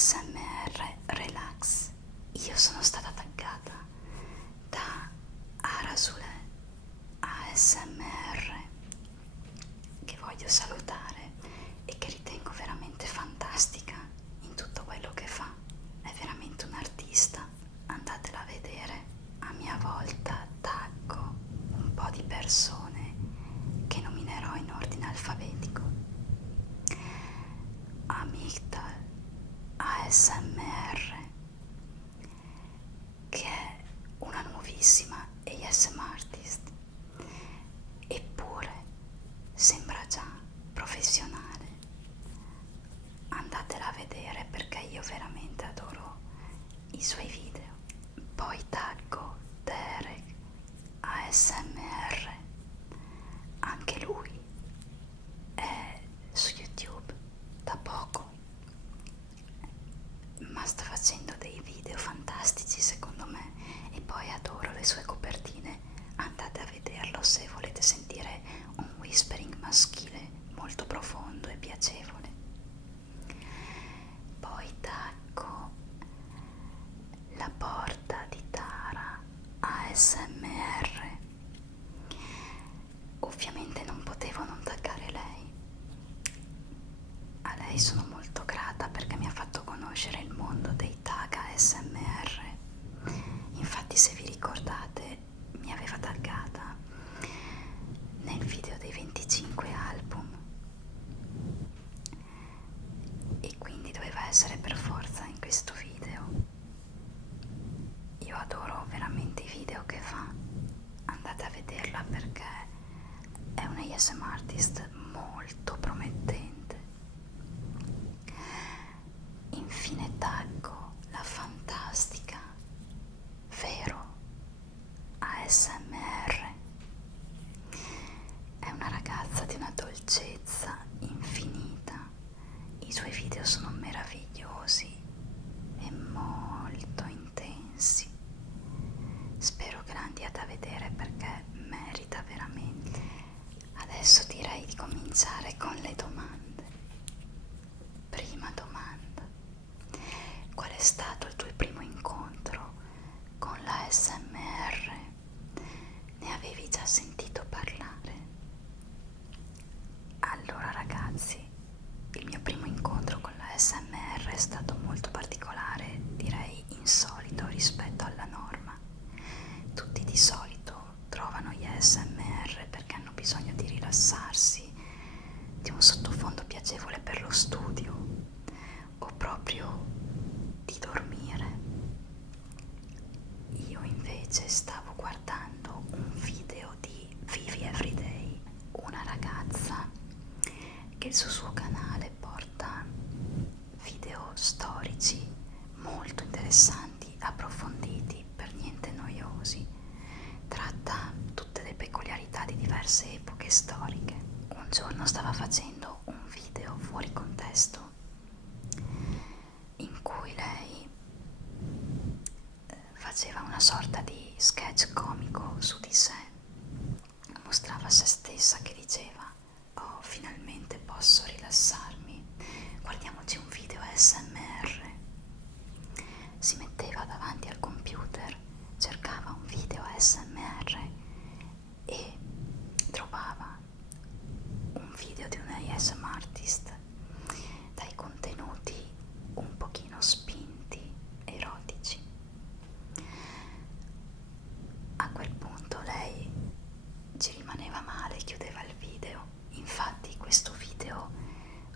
ASMR Relax. Io sono stata taggata da Arasule ASMR, che voglio salutare e che ritengo veramente fantastica in tutto quello che fa. È veramente un artista, andatela a vedere. A mia volta taggo un po' di persone che nominerò in ordine alfabetico. Amigdal ASMR, che è una nuovissima ASMR artist, eppure sembra già professionale. Andatela a vedere perché io veramente adoro i suoi video. Poi taggo Derek ASMR, anche lui è su YouTube da poco, ma sta facendo dei video fantastici secondo me, e poi adoro le sue copertine. Andate a vederlo se volete sentire un whispering maschile molto profondo e piacevole. Poi taggo La Porta di Tara ASMR. Ovviamente non potevo non taggare lei. A lei sono molto grata perché mi ha fatto conoscere il mondo dei tag ASMR. Infatti, se vi ricordate, mi aveva taggata nel video dei 25 album e quindi doveva essere per forza in questo video. Io adoro veramente i video che fa, andate a vederla perché è un ASMR artist molto promettente. Infine taggo la fantastica Vero ASMR. È una ragazza di una dolcezza infinita, i suoi video sono meravigliosi e molto intensi. Spero che la andiate a vedere perché merita veramente. Adesso direi di cominciare con le domande. Prima domanda: qual è stato il tuo primo incontro con la ASMR? Ne avevi già sentito parlare? Allora ragazzi, il mio primo incontro con la ASMR è stato molto particolare, direi insolito rispetto alla norma. Tutti di solito trovano gli ASMR perché hanno bisogno di rilassarsi, di un sottofondo piacevole per lo studio o proprio di dormire. Io invece stavo guardando un video di Vivi Everyday, una ragazza che sul suo canale porta video storici molto interessanti, approfonditi, per niente noiosi. Tratta tutte le peculiarità di diverse epoche storiche. Un giorno stava facendo un video fuori contesto in cui lei faceva una sorta di sketch comico su di sé, mostrava se stessa che diceva: oh, finalmente posso rilassarmi, guardiamoci un video ASMR. Si metteva davanti al computer, cercava un video ASMR e trovava un video di un ASMR artist dai contenuti un pochino spinti, erotici. A quel punto lei ci rimaneva male, chiudeva il video. Infatti questo video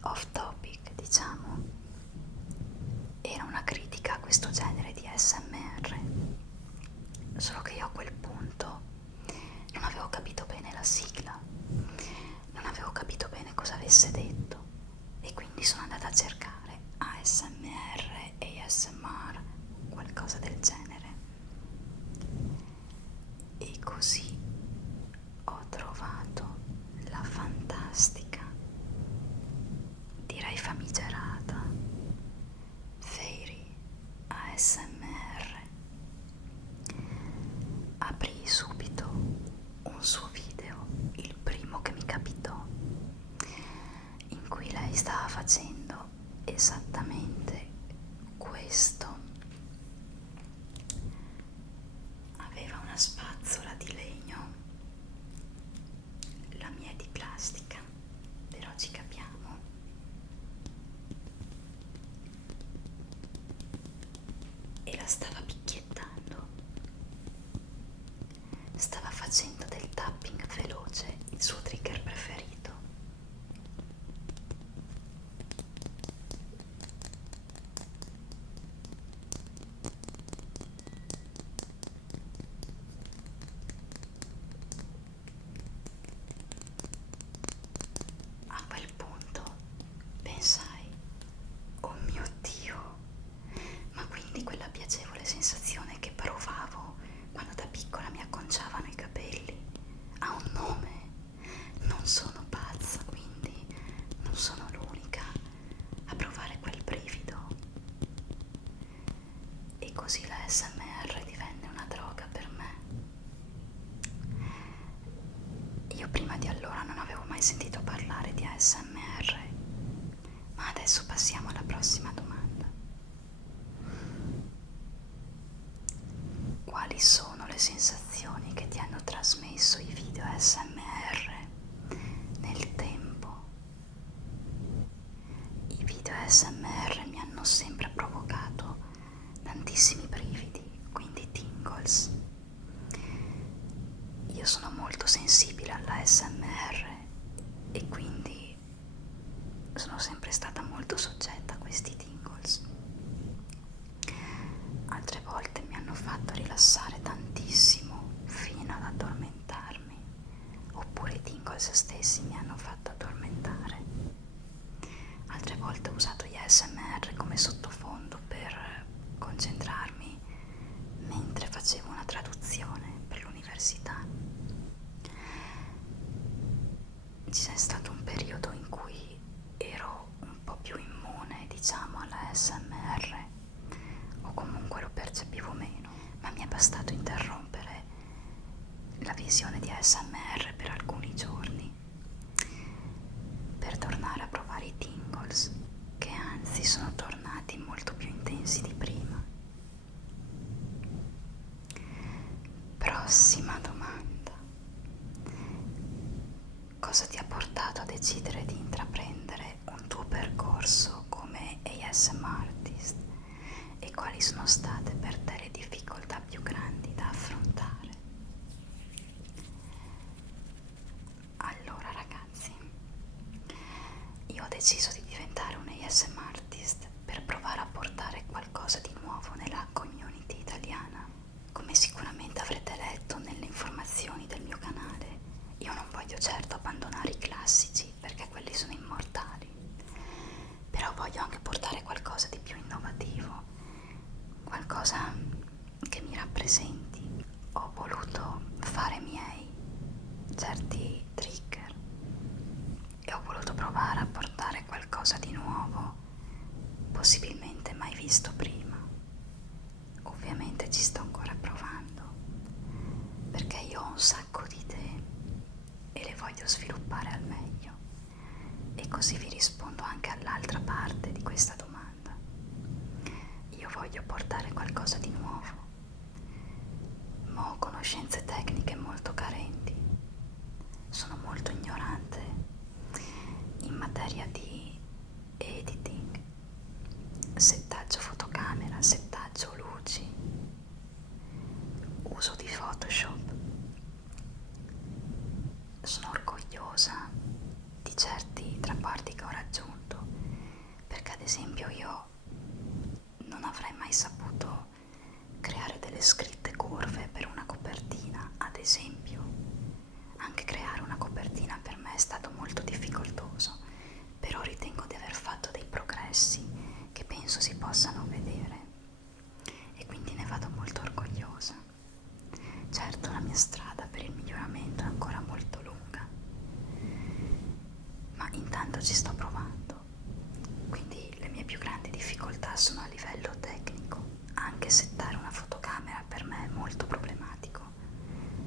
off topic, diciamo, era una critica a questo genere di ASMR, solo che io a quel punto non avevo capito bene la sigla, non avevo capito bene cosa avesse detto e quindi sono andata a cercare ASMR, ASMR, qualcosa del genere. E così ho trovato la fantastica, direi famigerata, Fairy ASMR. Aprii subito un suo video, il primo che mi capitò, in cui lei stava facendo esattamente e la stava picchiettando. Stava facendo del tapping veloce, il suo trigger preferito. A quel punto pensai, oh mio Dio, ma quindi quella piacevole sensazione che provavo quando da piccola mi acconciavano i capelli ha un nome. Non sono pazza, quindi non sono l'unica a provare quel brivido. E così la ASMR divenne una droga per me. Io prima di allora non avevo mai sentito parlare di ASMR, ma adesso passiamo alla prossima domanda. Quali sono le sensazioni che ti hanno trasmesso i video ASMR nel tempo? I video ASMR mi hanno sempre provocato tantissimi brividi, quindi tingles. Io sono molto sensibile all'ASMR e quindi sono sempre stata molto soggetta a questi tingles. Altre volte mi hanno fatto rilassare tantissimo fino ad addormentarmi, oppure i tingles stessi mi hanno fatto addormentare. Altre volte ho usato gli ASMR come sottofondo per concentrarmi mentre facevo una traduzione per l'università. C'è stato un periodo in cui ero un po' più immune, diciamo, alla ASMR, o comunque lo percepivo meno, ma mi è bastato interrompere la visione di ASMR per alcuni giorni per tornare a provare i tingles, che anzi sono tornati molto più intensi di prima. Prossima domanda. Cosa ti ha portato a decidere di intraprendere un tuo percorso come ASMR artist e quali sono state per te le difficoltà più grandi da affrontare? Allora ragazzi, io ho deciso di diventare un ASMR artist per provare a portare qualcosa di nuovo nella community italiana. Come sicuramente avrete letto nelle informazioni del mio canale, io non voglio certo abbandonare i classici perché quelli sono immortali, però voglio anche portare qualcosa di più innovativo, qualcosa che mi rappresenti. Ho voluto fare miei certi trigger e ho voluto provare a portare qualcosa di nuovo, possibilmente mai visto prima. Ovviamente ci sto ancora provando, perché io ho un sacco di idee e le voglio sviluppare al meglio. E così vi rispondo anche all'altra parte di questa domanda. Io voglio portare qualcosa di nuovo, ma ho conoscenze tecniche molto carenti. Sono molto ignorante in materia di editing, settaggio fotocamera, settaggio luci, uso di Photoshop. Sono orgogliosa di certi traguardi che ho raggiunto, perché ad esempio io non avrei mai saputo creare delle scritte curve per una copertina, ad esempio. Anche creare una copertina per me è stato molto difficoltoso, però ritengo di aver fatto dei progressi che penso si possano vedere e quindi ne vado molto orgogliosa. Certo, la mia strada per il miglioramento è ancora molto lunga, ma intanto ci sto provando, quindi le mie più grandi difficoltà sono a livello tecnico. Anche settare una fotocamera per me è molto problematico.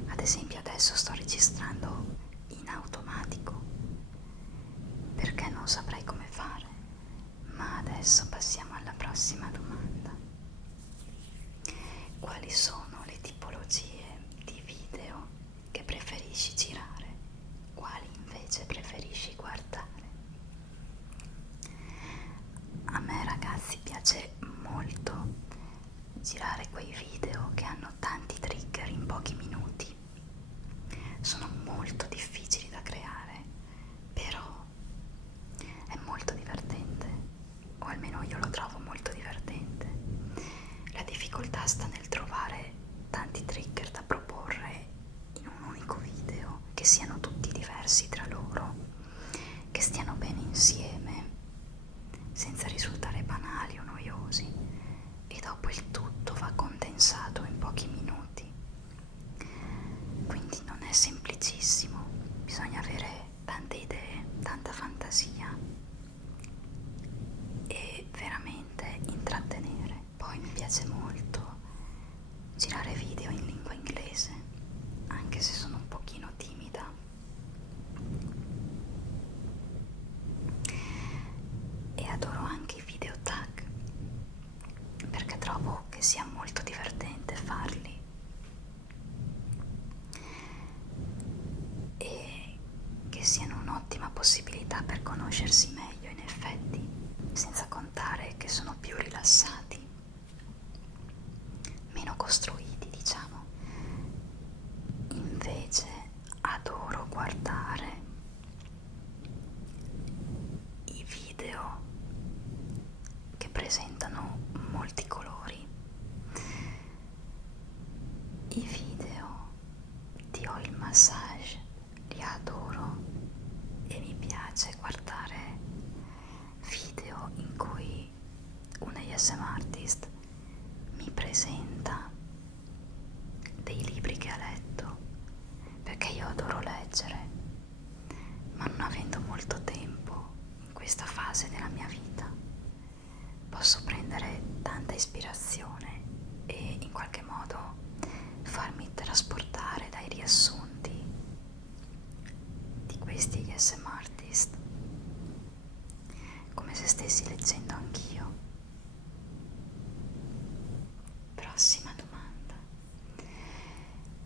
Ad esempio adesso sto registrando in automatico perché non saprei come fare, ma adesso passiamo alla prossima domanda. Quali sono le tipologie di video che preferisci girare? Quali invece preferisci guardare? A me ragazzi piace molto girare quei video che hanno tanti trigger in pochi minuti. Sono molto difficili da creare, però è molto divertente, o almeno io lo trovo molto divertente. La difficoltà sta nel trovare tanti trigger da proporre in un unico video, che siano tutti diversi tra loro, che stiano bene insieme, senza risultare banali o noiosi, e dopo il tutto va condensato in pochi minuti. Quindi non è semplicissimo, bisogna avere tante idee, tanta fantasia e veramente intrattenere. Poi mi piace molto girare video in lingua inglese, anche se sono un pochino timida. E adoro anche i video tag, perché trovo che sia molto divertente farli e che siano un'ottima possibilità per conoscersi meglio, in effetti, senza contare che sono più rilassati, meno costruiti, diciamo. Invece adoro guardare i video che presentano molti colori, i video di oil massage, li adoro, e mi piace guardare video in cui un ASMR artist mi presenta dei libri che ha letto, perché io adoro leggere, ma non avendo molto tempo in questa fase della mia vita, posso prendere tanta ispirazione e in qualche modo farmi trasportare dai riassunti di questi ASMR artist, come se stessi leggendo anch'io. Prossima domanda: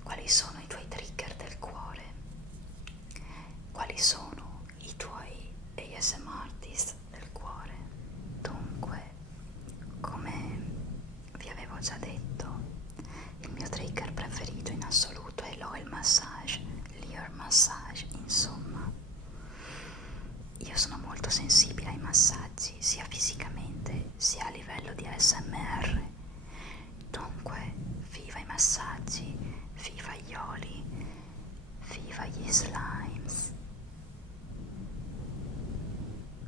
quali sono i tuoi trigger del cuore? Quali sono i tuoi ASMR artist del cuore? Dunque, come vi avevo già detto, il mio trigger preferito in assoluto è l'oil massage, l'ear massage, insomma. Io sono molto sensibile ai massaggi, sia fisicamente sia a livello di ASMR. Dunque, viva i massaggi, viva gli oli, viva gli slimes.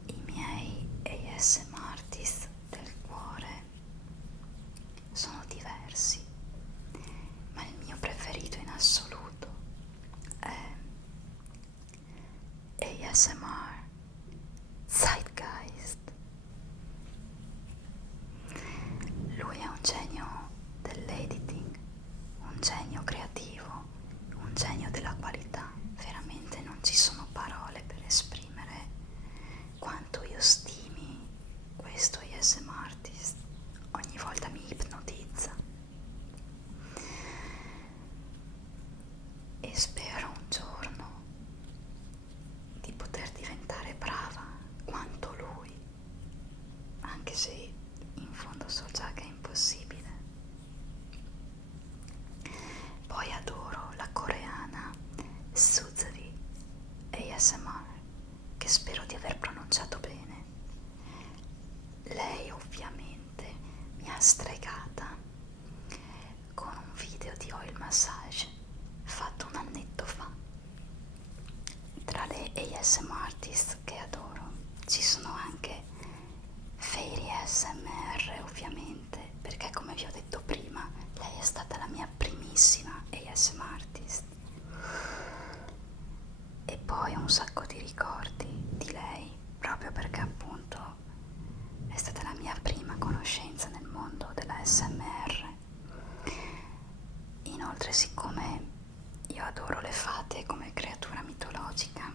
I miei ASMR artist del cuore sono diversi, ma il mio preferito in assoluto è ASMR Zeitgeist. Lui è un genio dell'editing, un genio creativo, un genio della qualità. Veramente non ci sono parole per esprimere quanto io stimi questo ASMR artist. Ogni volta mi ipnotizza e spero un giorno di poter diventare brava quanto lui, anche se in fondo so già che è impossibile. Poi adoro la coreana Suzevi ASMR, che spero di aver pronunciato bene. Lei ovviamente mi ha stregata con un video di oil massage fatto un annetto fa. Tra le ASMR artist che adoro ci sono anche Fairy ASMR, ovviamente, perché come vi ho detto prima, lei è stata la mia primissima ASMR artist. E poi ho un sacco di ricordi di lei, proprio perché appunto è stata la mia prima conoscenza nel mondo della ASMR. Inoltre, siccome io adoro le fate come creatura mitologica,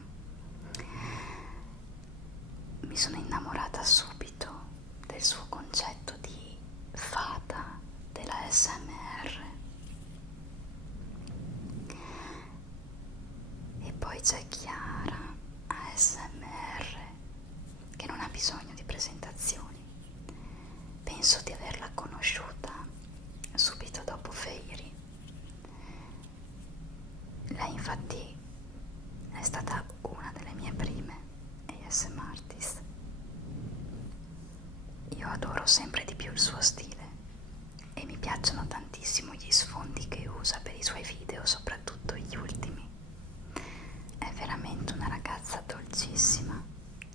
mi sono innamorata subito del suo concetto di fata della ASMR. E poi c'è Chiara ASMR, che non ha bisogno di presentazioni. Penso di averla conosciuta sempre di più il suo stile e mi piacciono tantissimo gli sfondi che usa per i suoi video, soprattutto gli ultimi. È veramente una ragazza dolcissima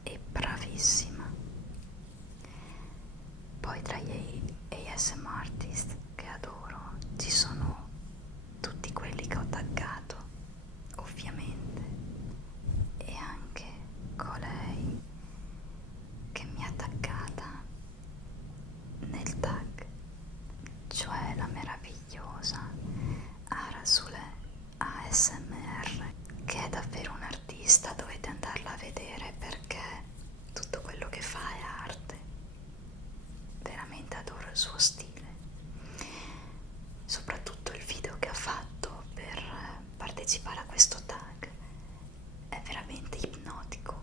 e bravissima. Poi tra gli ASMR artist che adoro ci sono tutti quelli che ho taggato, ovviamente, e anche colei che mi ha taggata nel tag, cioè la meravigliosa Arasule ASMR, che è davvero un artista, dovete andarla a vedere perché tutto quello che fa è arte. Veramente adoro il suo stile, soprattutto il video che ha fatto per partecipare a questo tag è veramente ipnotico.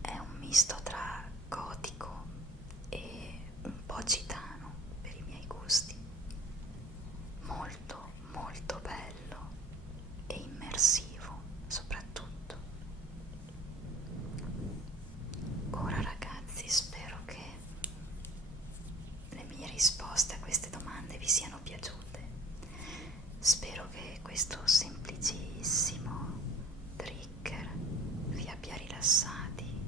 È un misto tra gotico e un po' gitano per i miei gusti, molto molto bello e immersivo soprattutto. Ora ragazzi, spero che le mie risposte a queste domande vi siano piaciute. Spero che questo semplicissimo trigger vi abbia rilassati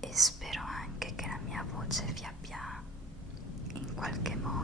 e spero anche che la mia voce vi abbia in qualche modo